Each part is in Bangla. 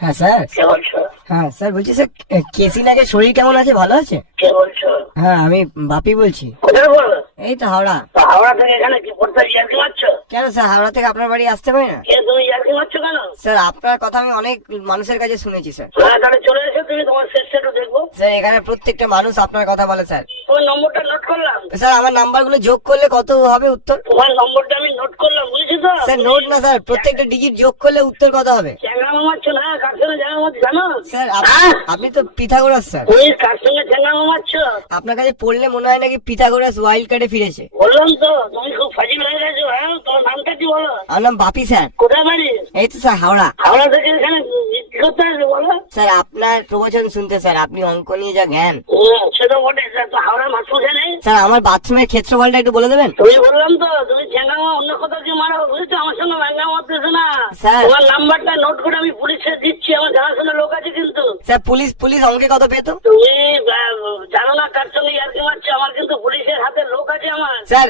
হ্যাঁ স্যার। কে বলছো? হ্যাঁ স্যার, বলছি স্যার কেসি নাগের শরীর কেমন আছে, ভালো আছে? কে বলছো? হ্যাঁ আমি বাপি বলছি। কোথায় বলো? এই তো হাওড়া। তো হাওড়া থেকে এখানে কি পড়তে ইয়ার্কি মারছো? কেন স্যার, হাওড়া থেকে আপনার বাড়ি আসতে পারি না? কে তুমি ইয়ার্কি মারছো কেন? স্যার আপনার কথা আমি অনেক মানুষের কাছে শুনেছি স্যার। হ্যাঁ তাহলে চলে এসো, তুমি তোমার শেষটা একটু দেখবো। স্যার এখানে প্রত্যেকটা মানুষ আপনার কথা বলে স্যার। তোমার নম্বরটা নোট করলাম। স্যার আমার নাম্বারগুলো যোগ করলে কত হবে উত্তর? তোমার নম্বরটা আমি নোট করলাম, বুঝেছি তো? স্যার নোট না স্যার, প্রত্যেকটা ডিজিট যোগ করলে উত্তর কত হবে? চ্যাংড়ামো মারছো না? কার সঙ্গে চ্যাংড়ামো মারছো জানো? স্যার হ্যাঁ? আপনি তো পিথাগোরাস স্যার। তুমি কার সঙ্গে চ্যাংড়ামো মারছো? আপনার কাছে পড়লে মনে হয় নাকি পিথাগোরাস ওয়াইল্ড কার্ডে ফিরেছে। বললাম তো তুমি খুব ফাজিল হয়ে গেছো। হ্যাঁ, তোমার নামটা কি বলো? আমার নাম বাপি স্যার। কোথায় বাড়ি? এই তো স্যার হাওড়া। হাওড়া থেকে এখানে কি করতে আসবে বলো? স্যার আপনার প্রবচন শুনতে স্যার, আপনি অঙ্ক নিয়ে যা জ্ঞান। সেটা বটে, তো হাওড়া মারছো কেন? স্যার আমার বাথরুমের ক্ষেত্রফলটা একটু বলে দেবেন? তুমি বললাম তো তুমি চ্যাংড়ামো অন্য কোথাও কি মারো, বুঝেছো? আমার সঙ্গে ব্যাঙ্গা মারতেছো না। স্যার। তোমার নাম্বারটা নোট করে আমি পুলিশে দিচ্ছি, আমার জানাশোনা লোক আছে কিন্তু। স্যার পুলিশ অঙ্কে কত পেতো? তুমি জানো না কার সঙ্গে ইয়ার্কি মারছো? আমার কিন্তু পুলিশের হাতে লোক আছে আমার। স্যার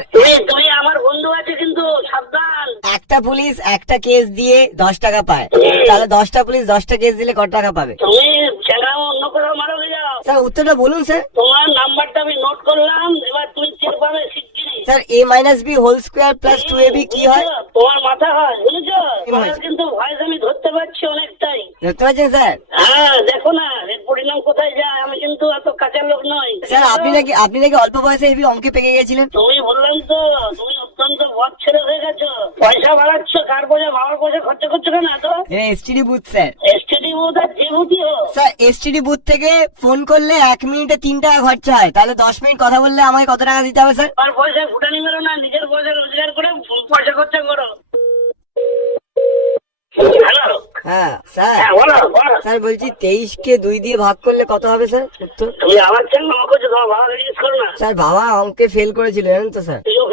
তুমি আমার বন্ধু আছে কিন্তু, সাবধান। একটা পুলিশ একটা কেস দিয়ে 10 টাকা পায়, তাহলে 10টা পুলিশ 10টা কেস দিলে কত টাকা পাবে? তুমি চ্যাংড়ামো অন্য কোথাও মারো যাও। স্যার উত্তরটা বলুন স্যার। তোমার নাম্বারটা আমি নোট করলাম, এবার তুমি চেক পাবে শিগগিরই। Sir a - b whole square plus 2ab কি হয়? তোমার মাথা হয়, বুঝেছো? কি হয়? তোমার কিন্তু ভয়েস আমি ধরতে পারছি অনেকটাই। দেখতে পাচ্ছেন স্যার? হ্যাঁ দেখো না এর পরিণাম কোথায় যায়, আমি কিন্তু এত কাঁচা লোক নই। স্যার আপনি নাকি অল্প বয়সে হেবি অঙ্কে পেকে গেছিলেন। তুমি বললাম তো তুমি অত্যন্ত বদ ছেলে হয়ে গেছো। পয়সা বাড়াচ্ছ, কার পয়সা, বাবার পয়সা খরচা করছো কেন এত? STD booth sir. STD booth আর যে বুথই হোক। স্যার এসটিডি বুথ থেকে ফোন করলে 1 মিনিটে 3 টাকা খরচা হয়, তাহলে 10 মিনিট কথা বললে আমায় কত টাকা দিতে হবে স্যার? আমার পয়সা ফুটানি মেরো না, নিজের পয়সা রোজগার করে পয়সা খরচা করো। হ্যালো। হ্যাঁ স্যার। হ্যাঁ বলো বলো। স্যার বলছি 23 কে 2 দিয়ে ভাগ করলে কত হবে স্যার উত্তর? তুমি আমার চ্যাংড়ামো করছো, তোমার বাবাকে জিজ্ঞেস করো না। স্যার বাবা অঙ্কে ফেল করেছিল জানেন তো স্যার। তুইও